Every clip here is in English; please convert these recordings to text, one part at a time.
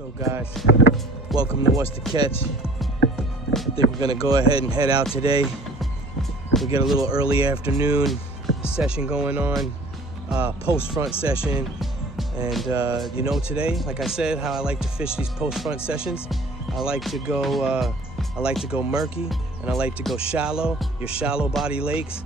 So guys, welcome to What's the Catch. I think we're gonna go ahead and head out today. We get a little early afternoon session going on, post front session. And you know, today, like I said, how I like to fish these post front sessions, I like to go murky, and I like to go shallow, your shallow body lakes.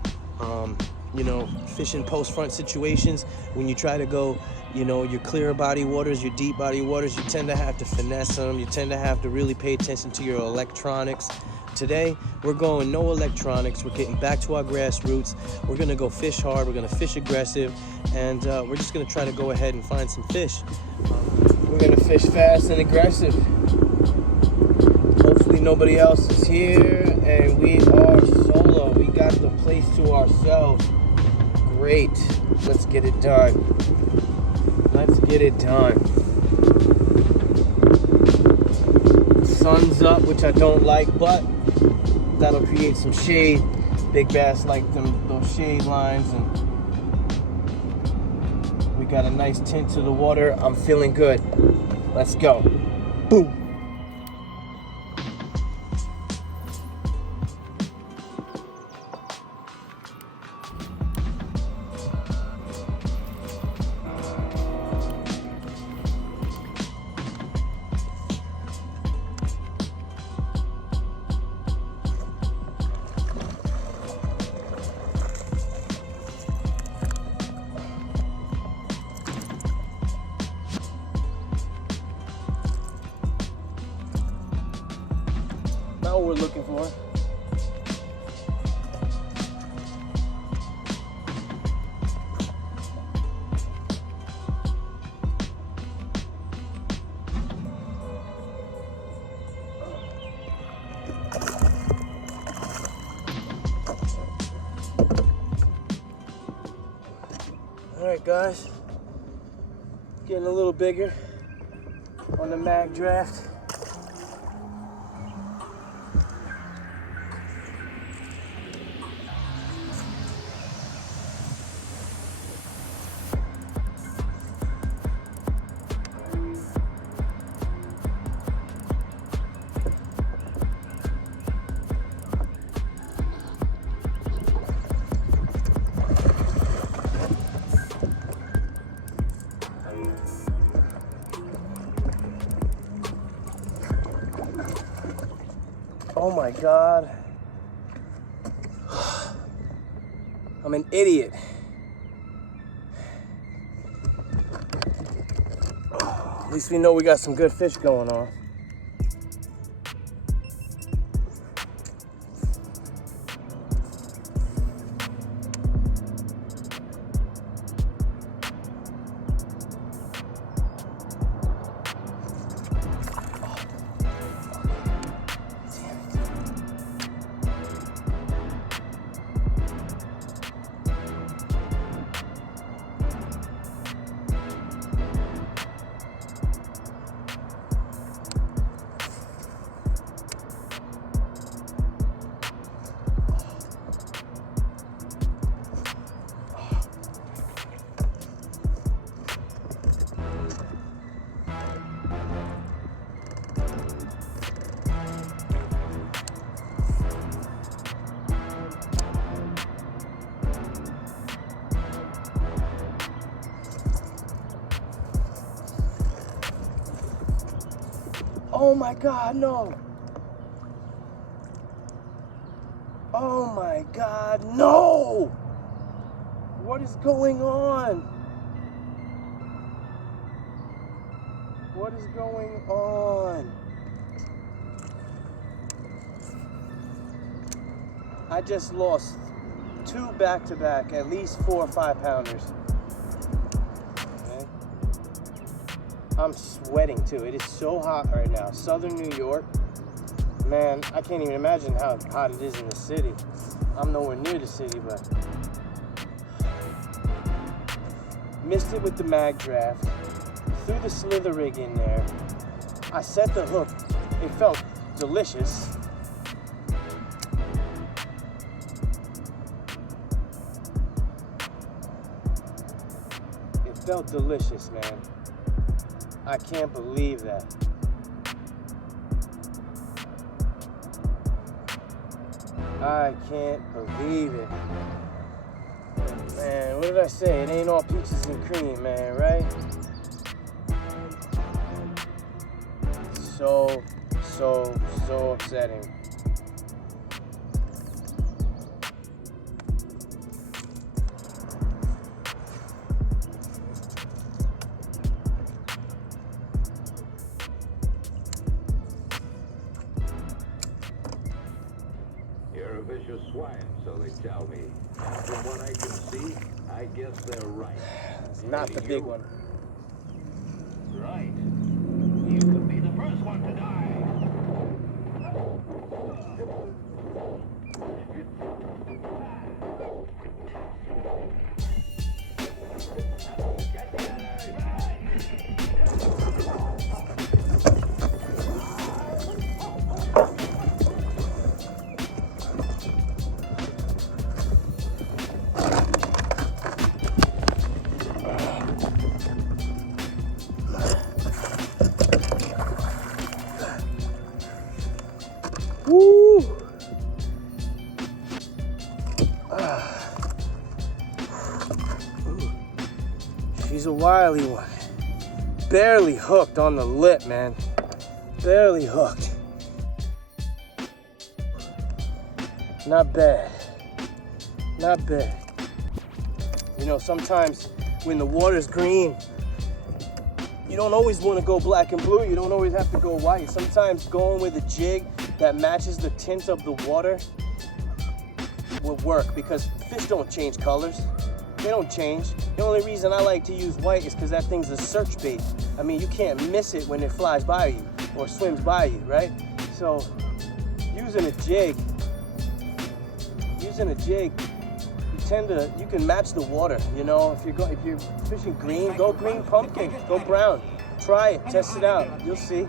You know, fishing post front situations, when you try to go, you know, your clearer body waters, your deep body waters, you tend to have to finesse them. You tend to have to really pay attention to your electronics. Today, we're going no electronics. We're getting back to our grassroots. We're gonna go fish hard. We're gonna fish aggressive, and we're just gonna try to go ahead and find some fish. We're gonna fish fast and aggressive. Hopefully nobody else is here, and we are solo. We got the place to ourselves. Great. Let's get it done. Let's get it done. Sun's up, which I don't like, but that'll create some shade. Big bass like those shade lines, and we got a nice tint to the water. I'm feeling good. Let's go. Boom. What we're looking for. All right, guys, getting a little bigger on the Magdraft. Oh my God. I'm an idiot. At least we know we got some good fish going on. Oh my God, no. Oh my God, no. What is going on? What is going on? I just lost 2 back-to-back, at least 4 or 5 pounders. I'm sweating too. It is so hot right now. Southern New York, man, I can't even imagine how hot it is in the city. I'm nowhere near the city, but missed it with the Magdraft. Threw the slither rig in there. I set the hook. It felt delicious. It felt delicious, man. I can't believe that. I can't believe it. Man, what did I say? It ain't all peaches and cream, man, right? So upsetting. You're a vicious swine, so they tell me. From what I can see, I guess they're right. It's not the big one. Right. You could be the first one to die. Woo! She's a wily one. Barely hooked on the lip, man. Barely hooked. Not bad. Not bad. You know, sometimes when the water's green, you don't always want to go black and blue. You don't always have to go white. Sometimes going with a jig that matches the tint of the water will work, because fish don't change colors. They don't change. The only reason I like to use white is because that thing's a search bait. I mean, you can't miss it when it flies by you or swims by you, right? So using a jig, you can match the water. You know, if you're fishing green, go green pumpkin, go brown. Try it, test it out. You'll see.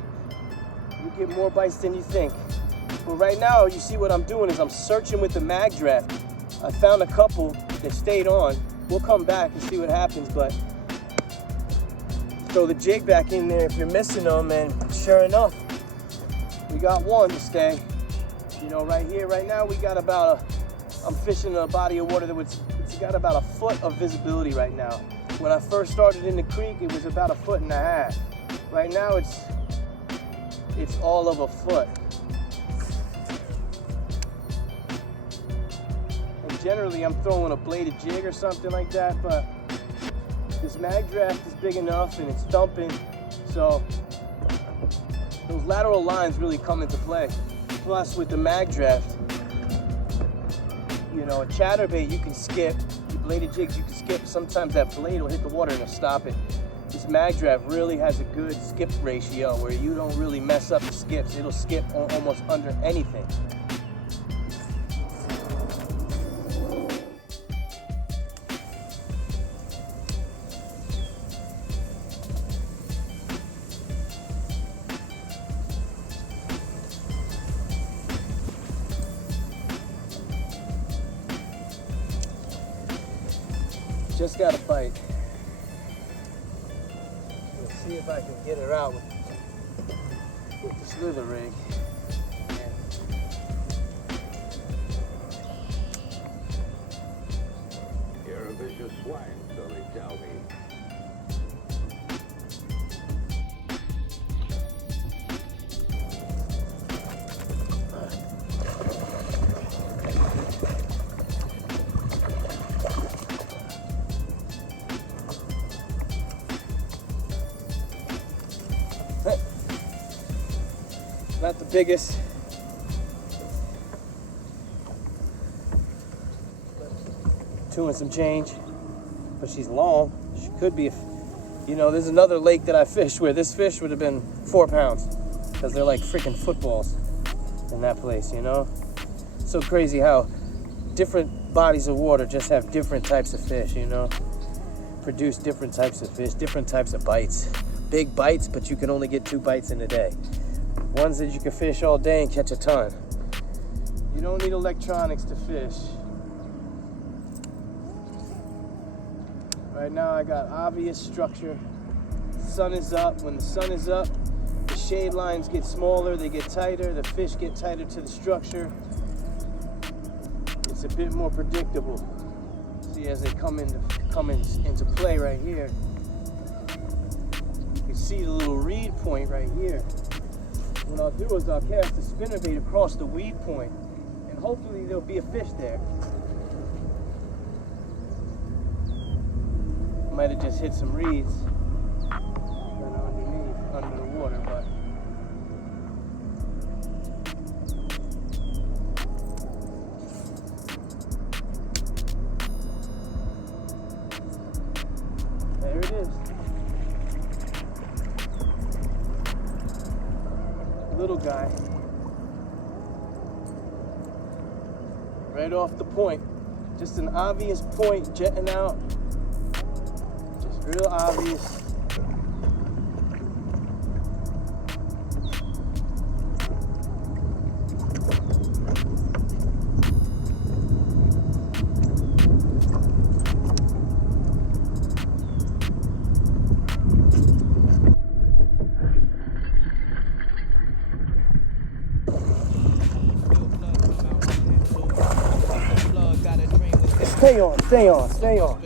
You get more bites than you think. But right now, you see what I'm doing is I'm searching with the Magdraft. I found a couple that stayed on. We'll come back and see what happens, but throw the jig back in there if you're missing them, and sure enough, we got one to stay. You know, right here, right now, we got I'm fishing a body of water it's got about a foot of visibility right now. When I first started in the creek, it was about 1.5 foot. Right now, it's all of a foot. And generally, I'm throwing a bladed jig or something like that, but this Magdraft is big enough and it's thumping, so those lateral lines really come into play. Plus, with the Magdraft, you know, a chatterbait you can skip, bladed jigs you can skip. Sometimes that blade will hit the water and it'll stop it. This Magdraft really has a good skip ratio where you don't really mess up the skips. It'll skip almost under anything. Just got a bite. Let's see if I can get her out with the slither rig. You're a vicious swine, so they tell me. Not the biggest, but 2 and some change, but she's long. She could be, you know, there's another lake that I fished where this fish would have been 4 pounds, because they're like freaking footballs in that place, you know? So crazy how different bodies of water just have different types of fish, you know? Produce different types of fish, different types of bites. Big bites, but you can only get 2 bites in a day. Ones that you can fish all day and catch a ton. You don't need electronics to fish. Right now I got obvious structure, sun is up. When the sun is up, the shade lines get smaller, they get tighter, the fish get tighter to the structure. It's a bit more predictable. See, as they come into play right here, you can see the little reed point right here. What I'll do is I'll cast the spinnerbait across the weed point, and hopefully there'll be a fish there. Might have just hit some reeds under the water, but there it is. Little guy. Right off the point. Just an obvious point jetting out. Just real obvious. Stay on, stay on, stay on.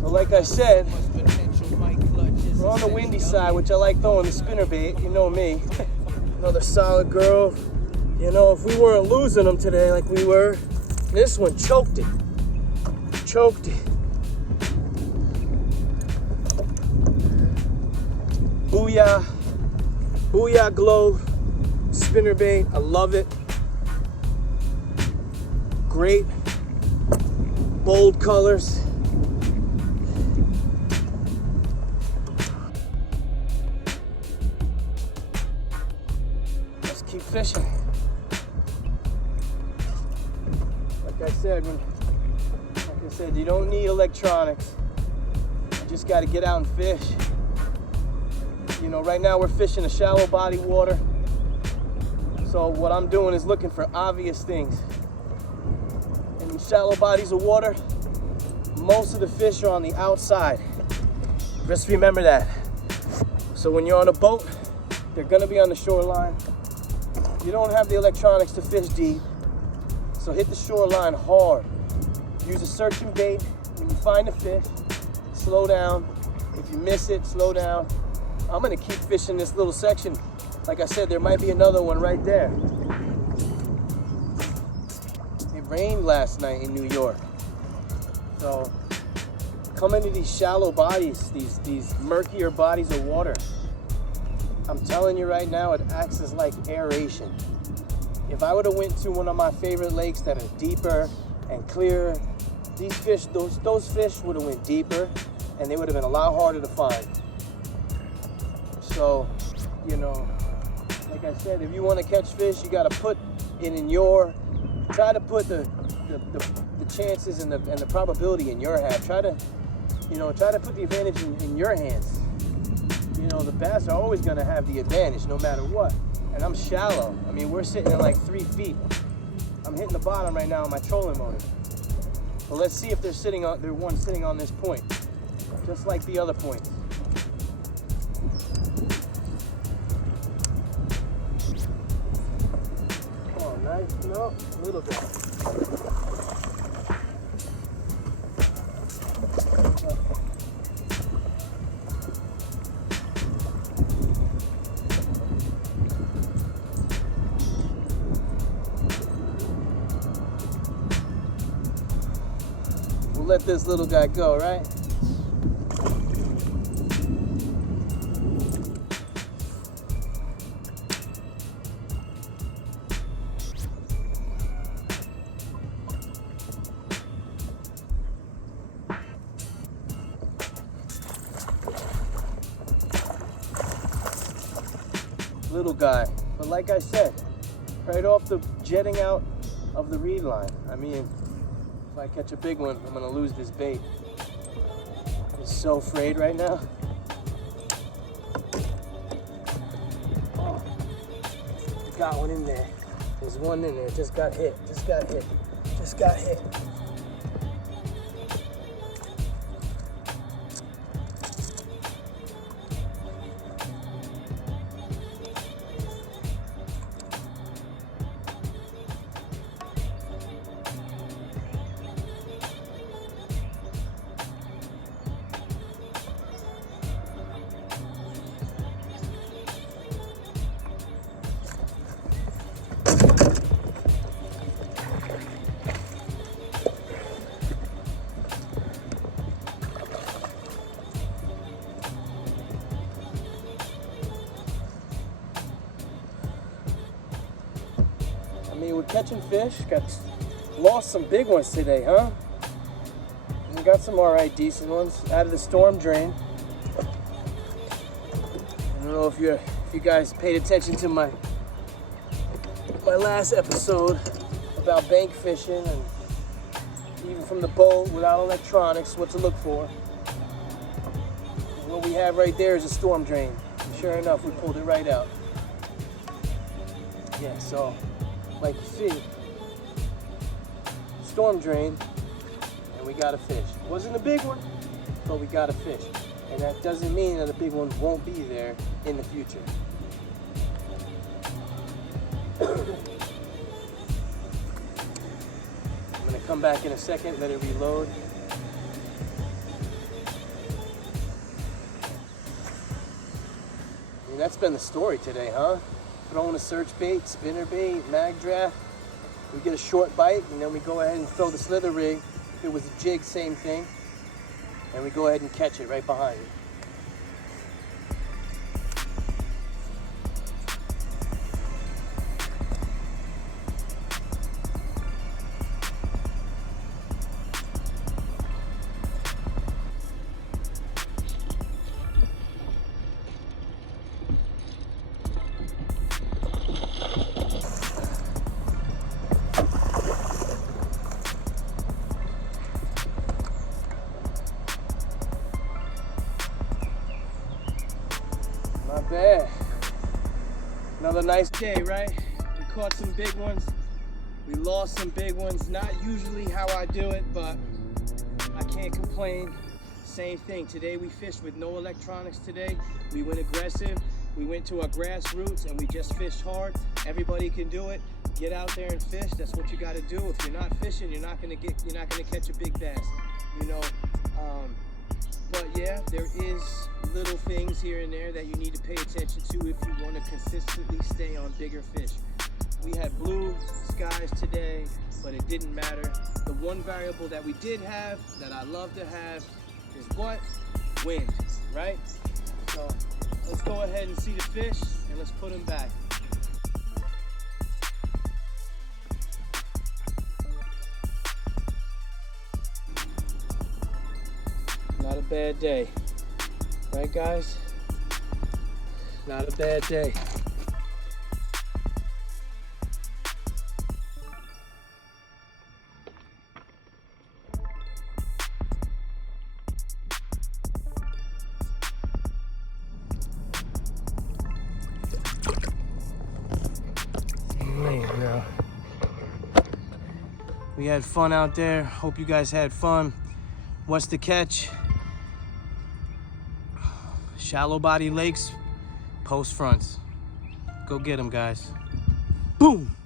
So like I said, we're on the windy side, which I like throwing the spinnerbait. You know me. Another solid girl. You know, if we weren't losing them today like we were, this one choked it. Choked it. Booyah Glow Spinnerbait. I love it. Great, bold colors. Let's keep fishing. Like I said, you don't need electronics. You just got to get out and fish. You know, right now we're fishing a shallow body water. So what I'm doing is looking for obvious things. In shallow bodies of water, most of the fish are on the outside. Just remember that. So when you're on a boat, they're gonna be on the shoreline. You don't have the electronics to fish deep, so hit the shoreline hard. Use a searching bait. When you find a fish, slow down. If you miss it, slow down. I'm gonna keep fishing this little section. Like I said, there might be another one right there. It rained last night in New York. So come into these shallow bodies, these murkier bodies of water. I'm telling you right now, it acts as like aeration. If I would have went to one of my favorite lakes that are deeper and clearer, these fish, those fish would have went deeper and they would have been a lot harder to find. So, you know, like I said, if you want to catch fish, you got to put it in try to put the chances and the probability in your hand. Try to put the advantage in your hands. You know, the bass are always going to have the advantage no matter what. And I'm shallow. I mean, we're sitting at like 3 feet. I'm hitting the bottom right now on my trolling motor. But let's see if they're one sitting on this point, just like the other points. Nice, no, a little bit. We'll let this little guy go, right? Little guy, but like I said, right off the jetting out of the reed line. I mean, if I catch a big one, I'm gonna lose this bait. It's so frayed right now. Oh, got one in there. There's one in there, just got hit, just got hit, just got hit. I mean, we're catching fish. Lost some big ones today, huh? We got some alright, decent ones out of the storm drain. I don't know if you guys paid attention to my last episode about bank fishing and even from the boat without electronics, what to look for. What we have right there is a storm drain. Sure enough, we pulled it right out. Yeah, so like you see, storm drain, and we got a fish. It wasn't a big one, but we got a fish. And that doesn't mean that the big ones won't be there in the future. I'm gonna come back in a second, let it reload. I mean, that's been the story today, huh? Throwing a search bait, spinnerbait, Magdraft. We get a short bite, and then we go ahead and throw the slither rig. If it was a jig, same thing. And we go ahead and catch it right behind it. Not bad. Another nice day, right? We caught some big ones. We lost some big ones. Not usually how I do it, but I can't complain. Same thing. Today we fished with no electronics today. We went aggressive. We went to our grassroots and we just fished hard. Everybody can do it. Get out there and fish. That's what you got to do. If you're not fishing, you're not gonna catch a big bass. You know. But yeah, there is little things here and there that you need to pay attention to if you want to consistently stay on bigger fish. We had blue skies today, but it didn't matter. The one variable that we did have, that I love to have, is what? Wind, right? So let's go ahead and see the fish, and let's put them back. Not a bad day, right guys? Not a bad day. Man, we had fun out there. Hope you guys had fun. What's the catch? Shallow body lakes, post fronts. Go get them, guys. Boom!